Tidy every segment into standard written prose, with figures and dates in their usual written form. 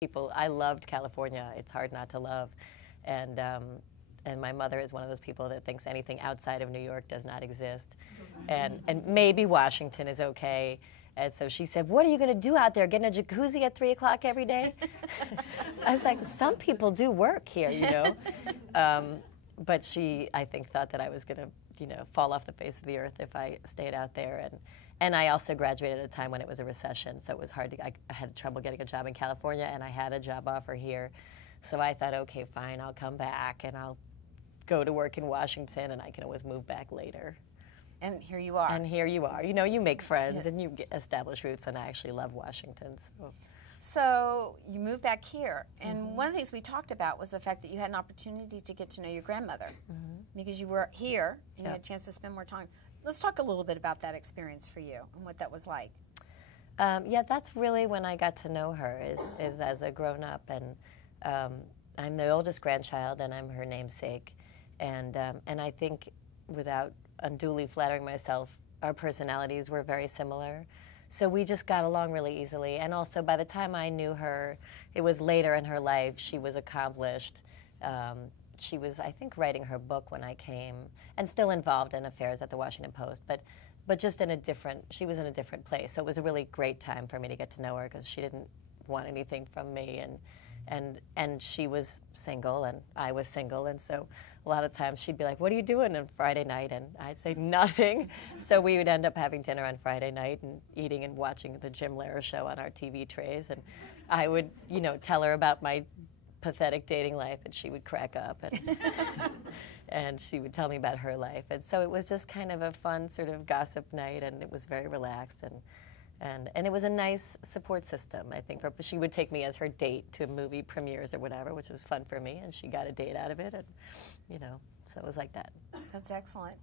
people. I loved California. It's hard not to love, and my mother is one of those people that thinks anything outside of New York does not exist, and maybe Washington is okay. And so she said, "What are you going to do out there? Get in a jacuzzi at 3 o'clock every day?" I was like, "Some people do work here, you know." But she, I think, thought that I was going to, you know, fall off the face of the earth if I stayed out there. And I also graduated at a time when it was a recession, so it was hard to. I had trouble getting a job in California, and I had a job offer here. So I thought, okay, fine, I'll come back and I'll go to work in Washington, and I can always move back later. And here you are. And here you are. You know, you make friends and you establish roots, and I actually love Washington. So you moved back here, and one of the things we talked about was the fact that you had an opportunity to get to know your grandmother because you were here and you had a chance to spend more time. Let's talk a little bit about that experience for you and what that was like. Yeah, that's really when I got to know her, is as a grown-up, and I'm the oldest grandchild, and I'm her namesake, and I think, without unduly flattering myself, our personalities were very similar. So we just got along really easily. And also, by the time I knew her, it was later in her life. She was accomplished. She was, I think, writing her book when I came, and still involved in affairs at the Washington Post, but just in a different, she was in a different place. So it was a really great time for me to get to know her, because she didn't want anything from me, and she was single, and I was single, and so a lot of times she'd be like, "What are you doing on Friday night?" And I'd say, "Nothing." So we would end up having dinner on Friday night and eating and watching the Jim Lehrer show on our TV trays, and I would, you know, tell her about my pathetic dating life, and she would crack up, and and she would tell me about her life. And so it was just kind of a fun sort of gossip night, and it was very relaxed, and it was a nice support system, I think. She would take me as her date to movie premieres or whatever, which was fun for me, and she got a date out of it, and, you know, so it was like that. That's excellent.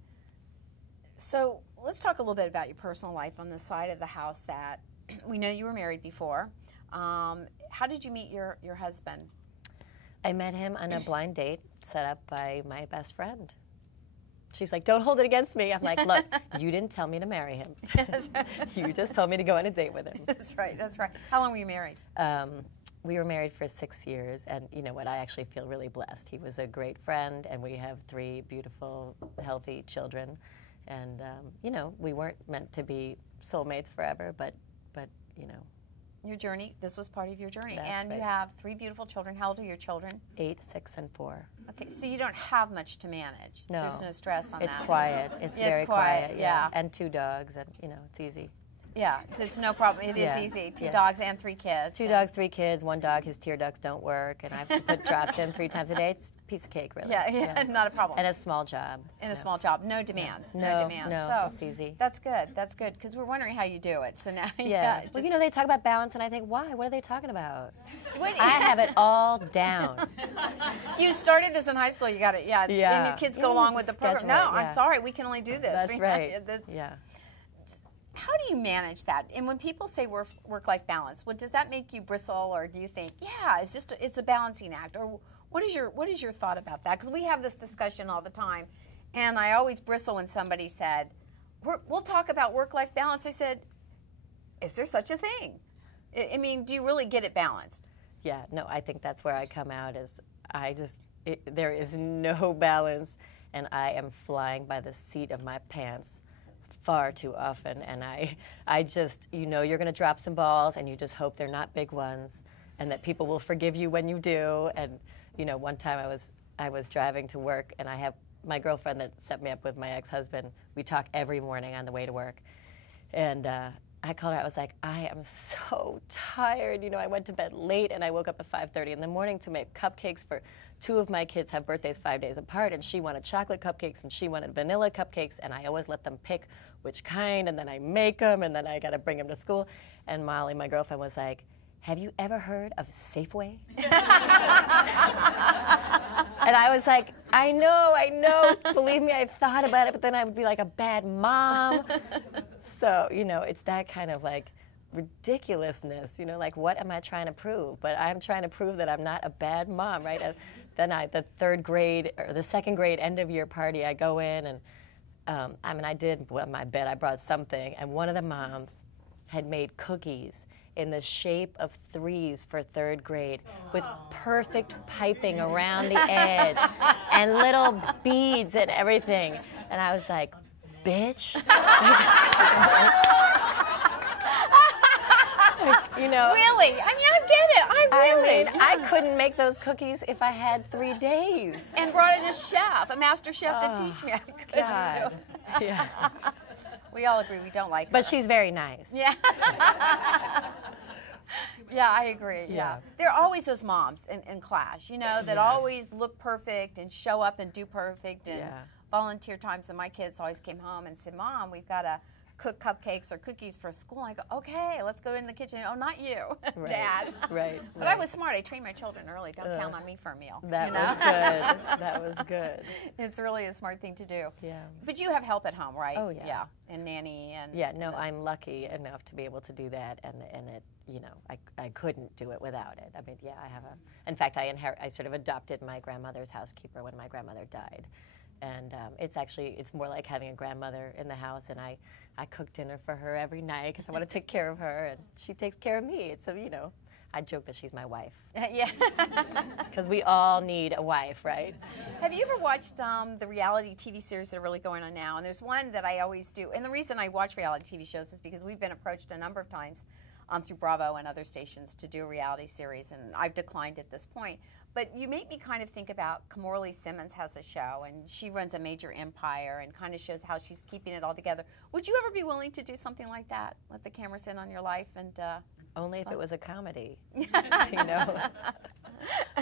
So let's talk a little bit about your personal life on the side of the house. That we know you were married before. How did you meet your husband? I met him on a blind date set up by my best friend. She's like, "Don't hold it against me." I'm like, "Look, you didn't tell me to marry him. You just told me to go on a date with him." That's right, that's right. How long were you married? We were married for 6 years, and you know what, I actually feel really blessed. He was a great friend, and we have 3 beautiful, healthy children. And, you know, we weren't meant to be soulmates forever, but you know. Your journey, this was part of your journey. That's and right. You have 3 beautiful children. How old are your children? 8, 6, and 4. Okay, so you don't have much to manage. No. There's no stress on It's that. quiet. It's Yeah, very it's quiet, yeah. yeah. And 2 dogs, and, you know, it's easy. Yeah, it's no problem. It is easy. 2 dogs and 3 kids. 2 dogs, 3 kids. 1 dog, his tear ducts don't work, and I have to put drops in 3 times a day. It's a piece of cake, really. Yeah, not a problem. And a small job. And a small job. No demands. No demands. no, So it's easy. That's good. That's good, because we're wondering how you do it. So now, Well, you know, they talk about balance, and I think, why? What are they talking about? What- I have it all down. You started this in high school. You got it. Yeah. And your kids go along with the program. schedule No, it, I'm sorry. We can only do this. That's right. Yeah. How do you manage that? And when people say work-life balance, does that make you bristle, or do you think, yeah, it's a balancing act? Or what is your thought about that? Because we have this discussion all the time, and I always bristle when somebody said, "We'll talk about work-life balance." I said, "Is there such a thing? I mean, do you really get it balanced?" Yeah, no, I think that's where I come out, is there is no balance, and I am flying by the seat of my pants far too often, and I just, you know, you're going to drop some balls, and you just hope they're not big ones, and that people will forgive you when you do. And, you know, one time I was driving to work, and I have my girlfriend that set me up with my ex-husband. We talk every morning on the way to work, and I called her. I was like, "I am so tired. You know, I went to bed late, and I woke up at 5:30 in the morning to make cupcakes for 2 of my kids. Have birthdays 5 days apart, and she wanted chocolate cupcakes, and she wanted vanilla cupcakes, and I always let them pick which kind, and then I make them, and then I got to bring them to school." And Molly, my girlfriend, was like, "Have you ever heard of Safeway?" And I was like, I know. Believe me, I thought about it, but then I would be like a bad mom. So, you know, it's that kind of like ridiculousness, you know, like, what am I trying to prove? But I'm trying to prove that I'm not a bad mom, right? Then the 3rd grade or the 2nd grade end of year party, I go in, and I mean, I did my bed. I brought something, and one of the moms had made cookies, in the shape of threes for 3rd grade with perfect piping around the edge and little beads and everything. And I was like, bitch. You know, really? I mean, I get it. I couldn't make those cookies if I had 3 days. And brought in a chef, a master chef to teach me. I couldn't God. do it. Yeah. We all agree we don't like her. But she's very nice. Yeah. Yeah, I agree. Yeah. There are always those moms in class, you know, that always look perfect and show up and do perfect and volunteer times. And my kids always came home and said, Mom, we've got to cook cupcakes or cookies for school. I go, okay, let's go in the kitchen. Oh, not you, Dad. Right. But I was smart. I trained my children early. Don't count on me for a meal. That you know? was good. That was good. It's really a smart thing to do. Yeah. But you have help at home, right? Oh, yeah. Yeah. And nanny and. Yeah. No, I'm lucky enough to be able to do that, and it, you know, I couldn't do it without it. I mean, yeah, I have a. In fact, I sort of adopted my grandmother's housekeeper when my grandmother died. And it's more like having a grandmother in the house, and I cook dinner for her every night because I want to take care of her, and she takes care of me. So, you know, I joke that she's my wife. Yeah. Because we all need a wife, right? Have you ever watched the reality TV series that are really going on now? And there's one that I always do. And the reason I watch reality TV shows is because we've been approached a number of times through Bravo and other stations to do a reality series, and I've declined at this point. But you make me kind of think about Kamorley Simmons has a show, and she runs a major empire and kind of shows how she's keeping it all together. Would you ever be willing to do something like that? Let the cameras in on your life and only if it was a comedy. You know,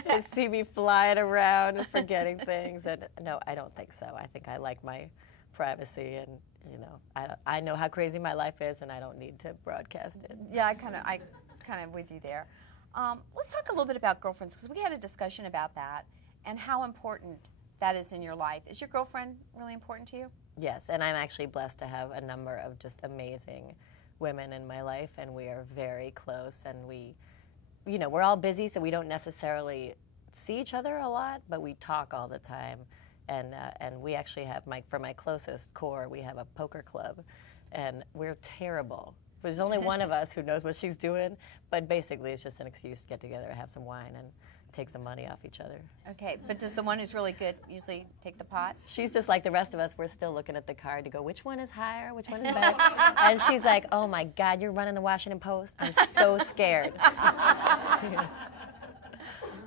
they see me flying around and forgetting things, and no, I don't think so. I think I like my privacy, and you know, I know how crazy my life is, and I don't need to broadcast it. Yeah, I kind of with you there. Let's talk a little bit about girlfriends, because we had a discussion about that and how important that is in your life. Is your girlfriend really important to you? Yes, and I'm actually blessed to have a number of just amazing women in my life, and we are very close, and you know, we're all busy, so we don't necessarily see each other a lot, but we talk all the time, and we actually have, for my closest core, we have a poker club, and we're terrible. There's only one of us who knows what she's doing, but basically it's just an excuse to get together, have some wine, and take some money off each other. Okay, but does the one who's really good usually take the pot? She's just like the rest of us. We're still looking at the card to go, which one is higher, which one is better? And she's like, oh my God, you're running the Washington Post? I'm so scared.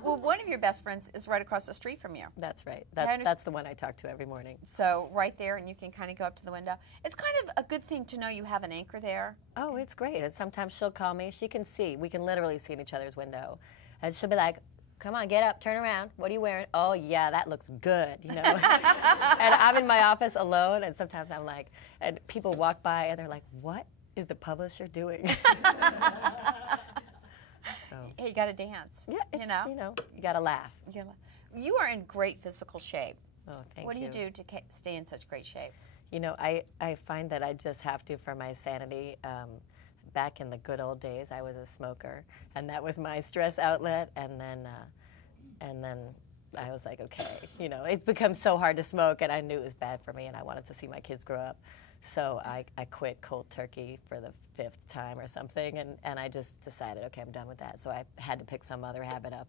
Well, one of your best friends is right across the street from you. That's right. That's the one I talk to every morning. So right there, and you can kind of go up to the window. It's kind of a good thing to know you have an anchor there. Oh, it's great. And sometimes she'll call me. She can see. We can literally see in each other's window. And she'll be like, come on, get up, turn around. What are you wearing? Oh, yeah, that looks good, you know. And I'm in my office alone, and sometimes I'm like, and people walk by, and they're like, what is the publisher doing? So. Hey, you got to dance. Yeah, it's, you know, you got to laugh. You are in great physical shape. Oh, thank you. What do you do to stay in such great shape? You know, I find that I just have to for my sanity. Back in the good old days, I was a smoker, and that was my stress outlet. And then I was like, okay, you know, it's become so hard to smoke, and I knew it was bad for me, and I wanted to see my kids grow up. So I quit cold turkey for the 5th time or something, and I just decided, okay, I'm done with that. So I had to pick some other habit up.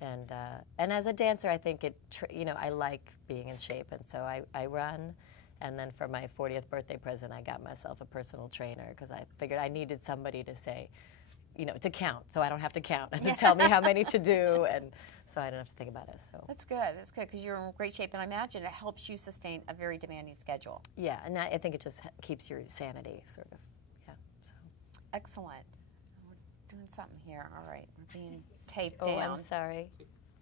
And as a dancer, I think you know, I like being in shape, and so I run. And then for my 40th birthday present, I got myself a personal trainer because I figured I needed somebody to say, you know, to count, so I don't have to count, and to tell me how many to do, and so I don't have to think about it. So that's good. That's good because you're in great shape, and I imagine it helps you sustain a very demanding schedule. Yeah, and I think it just keeps your sanity, sort of. Yeah. So excellent. We're doing something here. All right, we're being taped down. Oh, I'm sorry.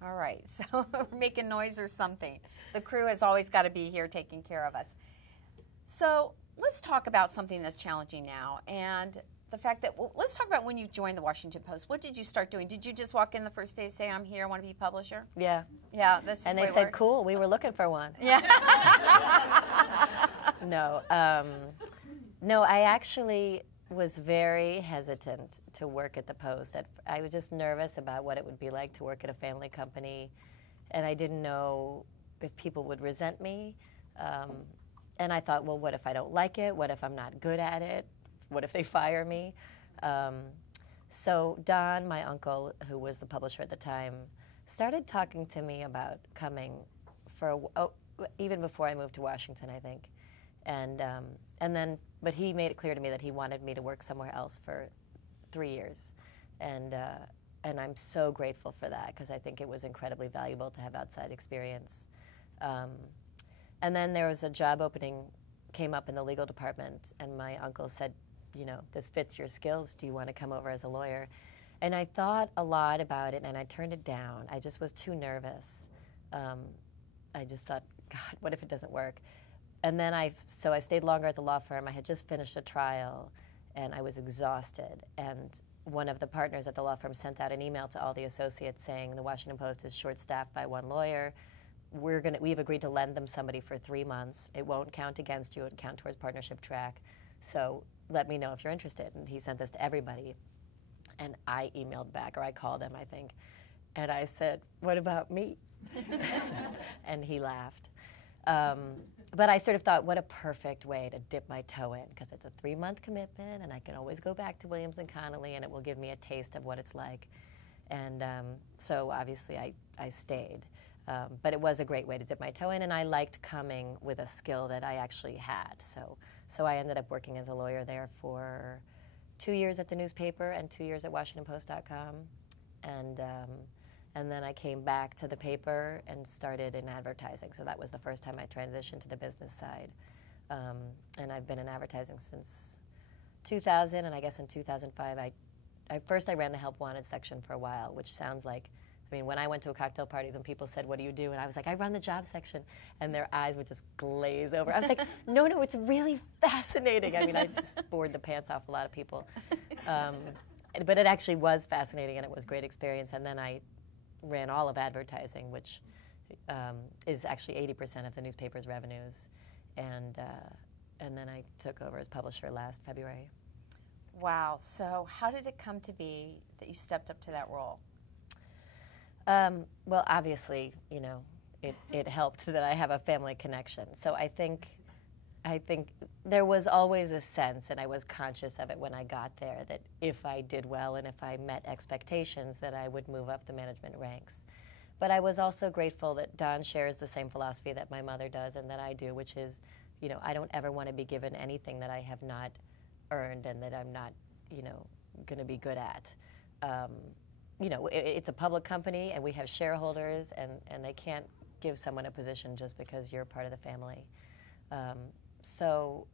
All right, so we're making noise or something. The crew has always got to be here taking care of us. So let's talk about something that's challenging now, and the fact that, well, let's talk about when you joined the Washington Post. What did you start doing? Did you just walk in the first day and say, I'm here, I want to be a publisher? Yeah. Yeah, that's just and they said, cool, we were looking for one. Yeah. No, no, I actually was very hesitant to work at the Post. I was just nervous about what it would be like to work at a family company, and I didn't know if people would resent me. And I thought, well, what if I don't like it? What if I'm not good at it? What if they fire me? So Don, my uncle, who was the publisher at the time, started talking to me about coming even before I moved to Washington, I think. And then, but he made it clear to me that he wanted me to work somewhere else for 3 years. And I'm so grateful for that, because I think it was incredibly valuable to have outside experience. And then there was a job opening came up in the legal department, and my uncle said, you know, this fits your skills. Do you want to come over as a lawyer? And I thought a lot about it, and I turned it down. I just was too nervous. I just thought, God, what if it doesn't work? And then so I stayed longer at the law firm. I had just finished a trial, and I was exhausted. And one of the partners at the law firm sent out an email to all the associates saying the Washington Post is short-staffed by one lawyer. We've agreed to lend them somebody for 3 months. It won't count against you. It'll count towards partnership track. So let me know if you're interested. And he sent this to everybody. And I emailed back, or I called him, I think. And I said, what about me? And he laughed. But I sort of thought, what a perfect way to dip my toe in, because it's a 3-month commitment, and I can always go back to Williams & Connolly, and it will give me a taste of what it's like. And so obviously I stayed. But it was a great way to dip my toe in, and I liked coming with a skill that I actually had. So I ended up working as a lawyer there for 2 years at the newspaper and 2 years at WashingtonPost.com. And then I came back to the paper and started in advertising. So that was the first time I transitioned to the business side. And I've been in advertising since 2000, and I guess in 2005, first I ran the Help Wanted section for a while, which sounds like, I mean, when I went to a cocktail parties and people said, what do you do? And I was like, I run the job section. And their eyes would just glaze over. I was like, no, it's really fascinating. I mean, I just bored the pants off a lot of people. But it actually was fascinating, and it was a great experience. And then I ran all of advertising, which is actually 80% of the newspaper's revenues. And then I took over as publisher last February. Wow. So how did it come to be that you stepped up to that role? Well, obviously, you know, it helped that I have a family connection. So I think there was always a sense, and I was conscious of it when I got there, that if I did well and if I met expectations, that I would move up the management ranks. But I was also grateful that Don shares the same philosophy that my mother does and that I do, which is, you know, I don't ever want to be given anything that I have not earned and that I'm not, you know, going to be good at. You know, it's a public company, and we have shareholders, and they can't give someone a position just because you're part of the family. So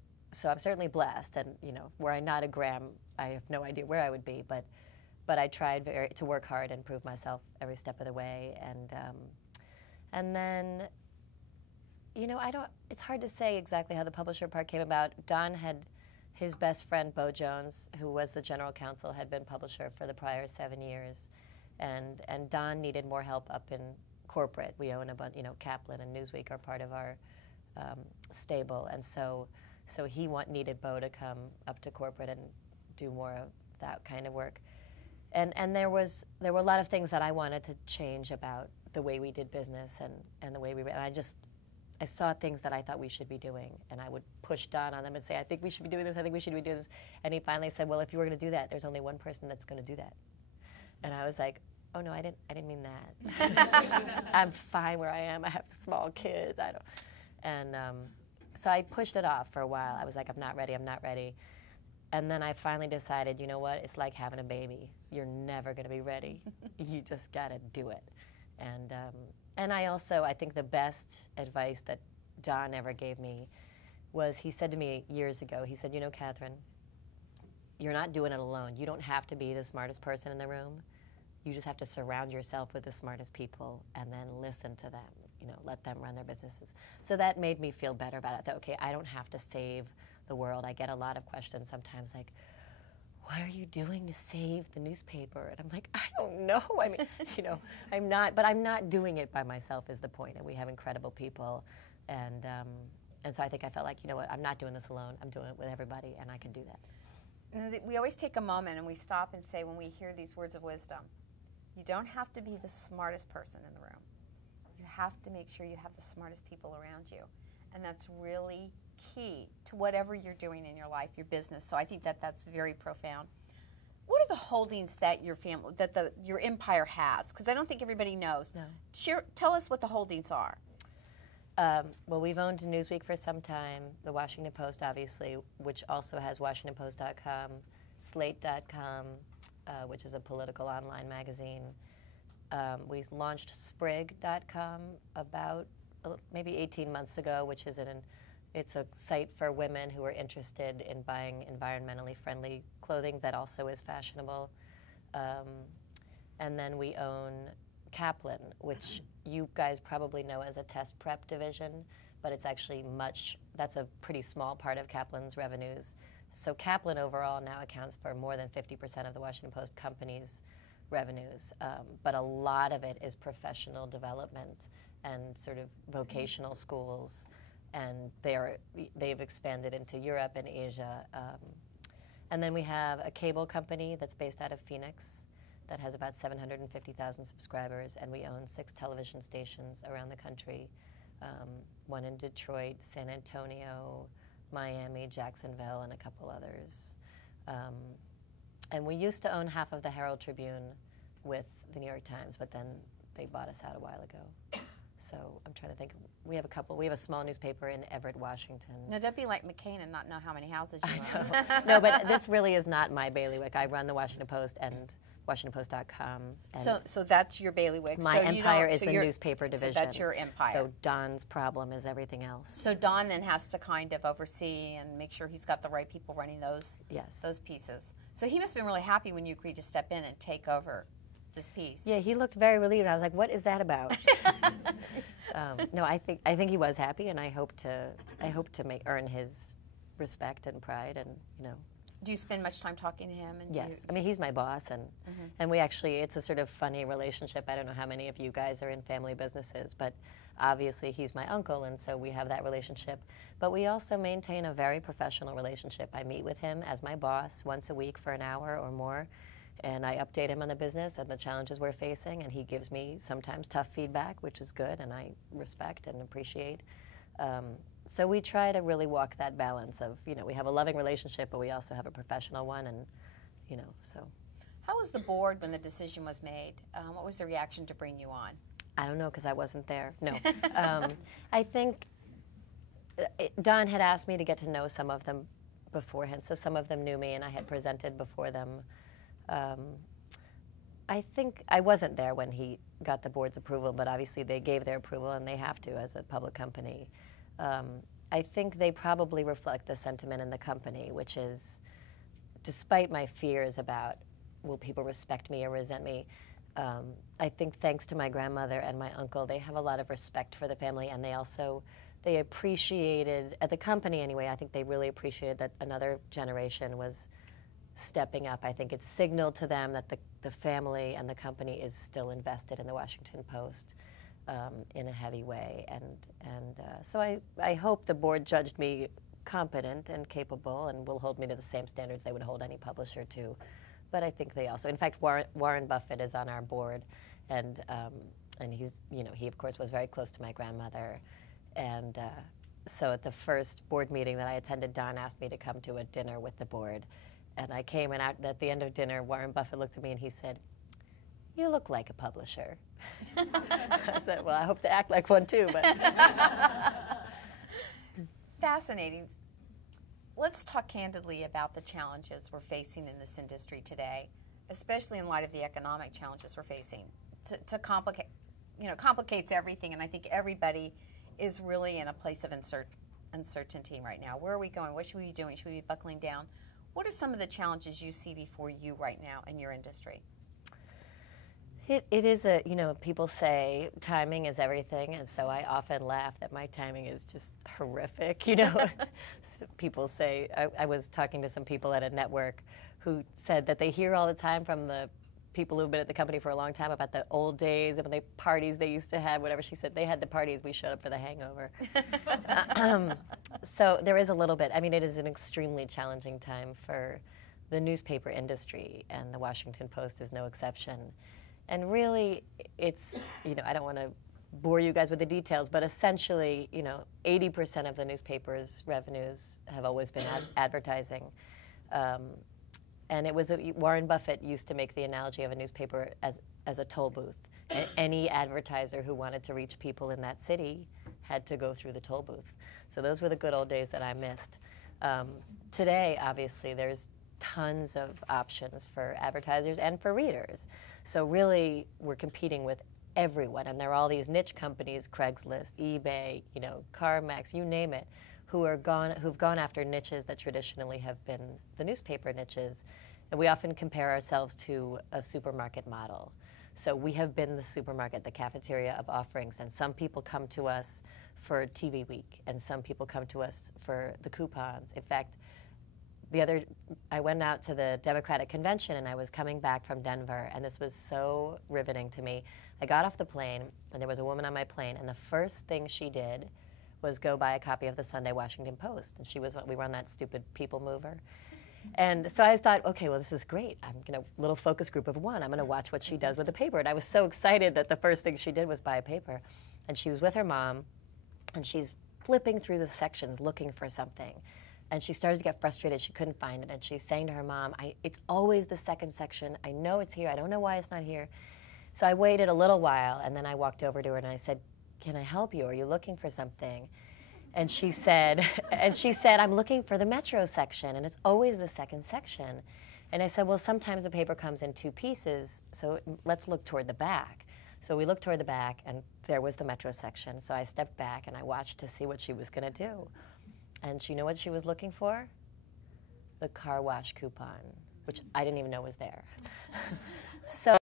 I'm certainly blessed, and you know, were I not a Graham, I have no idea where I would be. But I tried to work hard and prove myself every step of the way, and then, you know, it's hard to say exactly how the publisher part came about. Don had his best friend, Bo Jones, who was the general counsel, had been publisher for the prior 7 years, and Don needed more help up in corporate. We own a bunch, you know, Kaplan and Newsweek are part of our stable, and so he needed Bo to come up to corporate and do more of that kind of work. And there were a lot of things that I wanted to change about the way we did business and the way we ran. I saw things that I thought we should be doing, and I would push Don on them and say, I think we should be doing this, I think we should be doing this. And he finally said, well, if you were going to do that, there's only one person that's going to do that. And I was like, oh no, I didn't mean that. I'm fine where I am. I have small kids. So I pushed it off for a while. I was like, I'm not ready. And then I finally decided, you know what? It's like having a baby. You're never going to be ready. You just got to do it. And I think the best advice that Don ever gave me was, he said to me years ago, he said, you know, Catherine, you're not doing it alone. You don't have to be the smartest person in the room. You just have to surround yourself with the smartest people and then listen to them, you know, let them run their businesses. So that made me feel better about it, that, okay, I don't have to save the world. I get a lot of questions sometimes like, what are you doing to save the newspaper? And I'm like, I don't know. I mean, you know, I'm not doing it by myself is the point, and we have incredible people. And so I think I felt like, you know what, I'm not doing this alone. I'm doing it with everybody, and I can do that. And we always take a moment and we stop and say, when we hear these words of wisdom, you don't have to be the smartest person in the room. You have to make sure you have the smartest people around you. And that's really key to whatever you're doing in your life, your business. So I think that that's very profound. What have the holdings that your family, that your empire has? Because I don't think everybody knows. No. Tell us what the holdings are. Well, we've owned Newsweek for some time, the Washington Post, obviously, which also has WashingtonPost.com, Slate.com, which is a political online magazine. We launched Sprig.com about maybe 18 months ago, which is it's a site for women who are interested in buying environmentally friendly clothing that also is fashionable. And then we own Kaplan, which you guys probably know as a test prep division, but it's actually that's a pretty small part of Kaplan's revenues. So Kaplan overall now accounts for more than 50% of the Washington Post company's revenues, but a lot of it is professional development and sort of vocational schools, and they've expanded into Europe and Asia. And then we have a cable company that's based out of Phoenix that has about 750,000 subscribers, and we own 6 television stations around the country, one in Detroit, San Antonio, Miami, Jacksonville, and a couple others. And we used to own half of the Herald Tribune with the New York Times, but then they bought us out a while ago. So I'm trying to think. We have a small newspaper in Everett, Washington. Now, don't be like McCain and not know how many houses you own. No, but this really is not my bailiwick. I run the Washington Post and WashingtonPost.com. So that's your bailiwick. My empire is the newspaper division. So that's your empire. So Don's problem is everything else. So Don then has to kind of oversee and make sure he's got the right people running those pieces. So he must have been really happy when you agreed to step in and take over this piece. Yeah, he looked very relieved. I was like, "What is that about?" No, I think he was happy, and I hope to earn his respect and pride, and Do you spend much time talking to him? And yes, I mean he's my boss, and we it's a sort of funny relationship. I don't know how many of you guys are in family businesses, but obviously he's my uncle, and so we have that relationship. But we also maintain a very professional relationship. I meet with him as my boss once a week for an hour or more, and I update him on the business and the challenges we're facing, and he gives me sometimes tough feedback, which is good, and I respect and appreciate. So we try to really walk that balance of, we have a loving relationship, but we also have a professional one, and, so. How was the board when the decision was made? What was the reaction to bring you on? I don't know, because I wasn't there. No. I think Don had asked me to get to know some of them beforehand, so some of them knew me, and I had presented before them. I think I wasn't there when he got the board's approval, but obviously they gave their approval, and they have to as a public company. I think they probably reflect the sentiment in the company, which is, despite my fears about will people respect me or resent me, I think thanks to my grandmother and my uncle, they have a lot of respect for the family, and they appreciated, at the company anyway, I think they really appreciated that another generation was stepping up. I think it signaled to them that the family and the company is still invested in the Washington Post in a heavy way, and so I hope the board judged me competent and capable and will hold me to the same standards they would hold any publisher to. But I think they also, in fact, Warren Buffett is on our board, and he's, he of course was very close to my grandmother, and so at the first board meeting that I attended, Don asked me to come to a dinner with the board, and I came, and at the end of dinner, Warren Buffett looked at me and he said, "You look like a publisher." I said, "Well, I hope to act like one too." But fascinating. Let's talk candidly about the challenges we're facing in this industry today, especially in light of the economic challenges we're facing. To complicate, complicates everything, and I think everybody is really in a place of uncertainty right now. Where are we going? What should we be doing? Should we be buckling down? What are some of the challenges you see before you right now in your industry? It is people say timing is everything, and so I often laugh that my timing is just horrific, People say, I was talking to some people at a network who said that they hear all the time from the people who've been at the company for a long time about the old days and the parties they used to have, whatever. She said they had the parties, we showed up for the hangover. So there is a little bit. I mean, it is an extremely challenging time for the newspaper industry, and the Washington Post is no exception. And really, it's, I don't want to bore you guys with the details, but essentially, 80% of the newspaper's revenues have always been advertising. And it was Warren Buffett used to make the analogy of a newspaper as a toll booth. Any advertiser who wanted to reach people in that city had to go through the toll booth. So those were the good old days that I missed. Today, obviously, there's tons of options for advertisers and for readers. So really, we're competing with everyone, and there are all these niche companies, Craigslist, eBay, CarMax, you name it, who've gone after niches that traditionally have been the newspaper niches. And we often compare ourselves to a supermarket model. So we have been the supermarket, the cafeteria of offerings, and some people come to us for TV Week, and some people come to us for the coupons. In fact, I went out to the Democratic Convention, and I was coming back from Denver, and this was so riveting to me. I got off the plane, and there was a woman on my plane, and the first thing she did was go buy a copy of the Sunday Washington Post, and we were on that stupid people mover. And so I thought, okay, well, this is great. I'm little focus group of one. I'm going to watch what she does with the paper. And I was so excited that the first thing she did was buy a paper. And she was with her mom, and she's flipping through the sections looking for something. And she started to get frustrated. She couldn't find it. And she's saying to her mom, it's always the second section. I know it's here. I don't know why it's not here. So I waited a little while, and then I walked over to her, and I said, can I help you? Are you looking for something? And she said, I'm looking for the Metro section, and it's always the second section. And I said, well, sometimes the paper comes in two pieces, so let's look toward the back. So we looked toward the back, and there was the Metro section. So I stepped back, and I watched to see what she was going to do. And you know what she was looking for? The car wash coupon, which I didn't even know was there. So